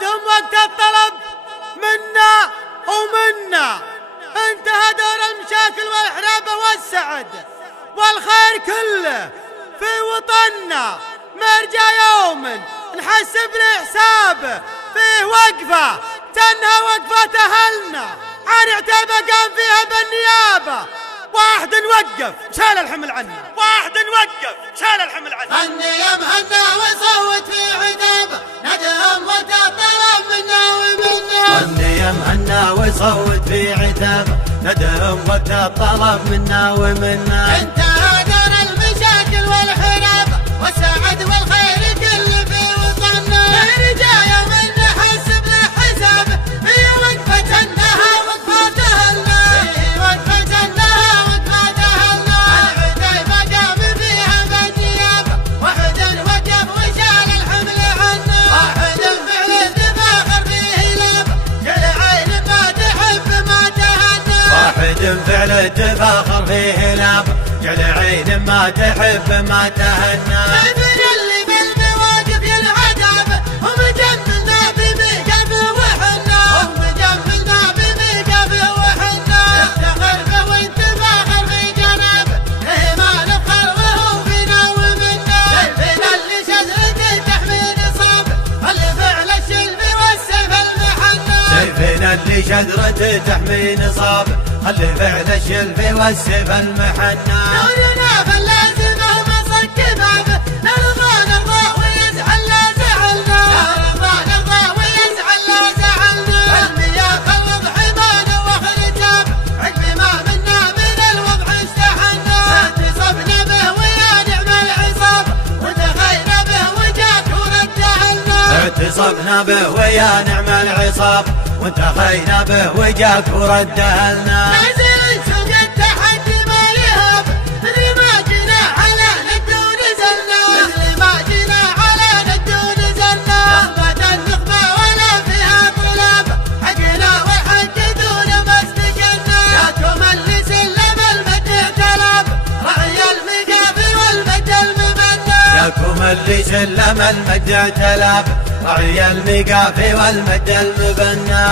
وعدهم وقت الطلب منا ومنا. انتهى دور المشاكل والحرابة والسعد والخير كله في وطننا. مرجع يوم نحسب لحسابه فيه وقفة تنهى وقفة أهلنا. عن عتابة قام فيها بالنيابة واحد نوقف شال الحمل عنا. واحد نوقف شال الحمل عنا. غني يا مهنا وصوت في عتابة ندهم وتطلب منا ومنا. غني يا مهنا وصوت في عتابة ندهم وتطلب منا ومنا. انتهى دور المشاكل والحرابة والسعد والخير كل في وطننا. نرجع يوم نحسب له حسابه في وقفة انها وقفة أهلنا. في وقفة انها وقفة أهلنا. العتيبة قام فيها بالنيابة واحد وقف وشال الحمل عنا. واحد فعل تفاخر فيه لابه كل عين ما تحب ما تهنى. واحد فعل تفاخر فيه لابه كل عين ما تحب ما تهنى. شايفين اللي بالمواقف ينعذب هم جنبنا بميقف وحنا. هم جنبنا بميقف وحنا. نفتخر به ونتفاخر في جنابه إيه ما نفخر وهو فينا ومنا. شايفين اللي شجرته تحمي نصابه اللي فعل الشلب والسيف المحنى. شايفين اللي شجرته تحمي نصابه اللي فعل الشلف والسيف المحنى. نورنا فلازمه ومصك بابه نرضى نرضى ويزعل لا زعلنا. نرضى ويزعل لا زعلنا. المياه خلط حمانه واخرجاب عقب ما منا من الوضع استحنا. اعتصبنا به ويا نعم العصاب وانتهينا به وجاك ورده لنا. اعتصبنا به ويا نعم العصاب وانتهينا به وجاك ورده لنا. نازل سوق التحدي ما يهاب مثل ما جينا على ند ونزلنا. مثل ما جينا على ند ونزلنا. نخبة النخبة ولا فيها طلاب حقنا والحق دون ما استكنا. ياكم اللي سلم المد اعتلاب رعي المقافي والمد الممنى. ياكم اللي سلم المد اعتلاب رعي المقافي والمد المبنى.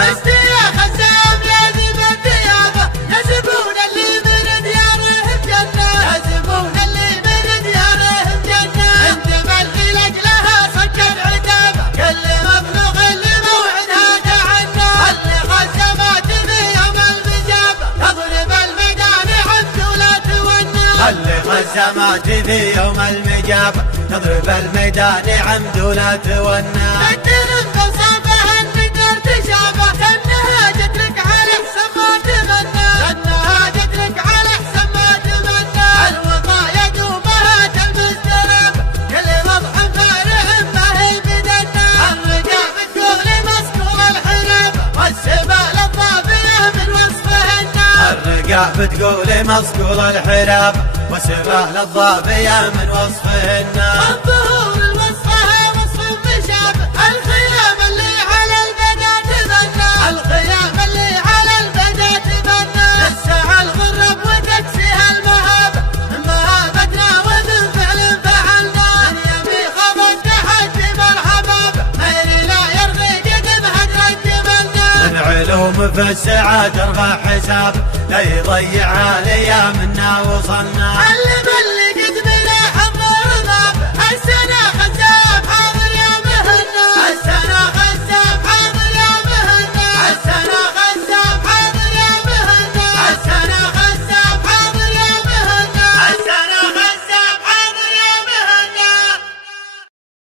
يا خزام يا ذيب الثيابة يا زبون اللي من ديارهم جنة. يا زبون اللي من ديارهم جنة. انت ملغي لك لها صكب عتابة كل مبلوغ اللي موعدها تعنى. اللي خزمات في يوم المجابة تضرب الميدان عبد ولا تونى. اللي خزمات في يوم المجابة تضرب الميدان عمد ولا تونى. قدر انتصابها النقر تشابه كأنها جتلك على حسن ما تمنى. كأنها جتلك على حسن ما تمنى. الوقاية دوبها تلبس درب كل وضع فارح ما هي بدنا. الرجال بتقول مسكور الحرب والسبال الضافية من وصفهن. الرقاع بتقول مصقول الحراب وسبال الضافية من وصفهن. الظهور الوصفها وصف مشابه الخيام اللي على البدا تبنى. الخيام اللي على البدا تبنى. تسع الغرب وتكسيها المهابة مهابتنا ومن فعل فعلنا. يبي خبر تحدي مرحبا به غير لا يرغي قدم هدر الجبلنا. من علوم في الساعة ترفع حساب لا يضيع عليا منا وصلنا. علم اللي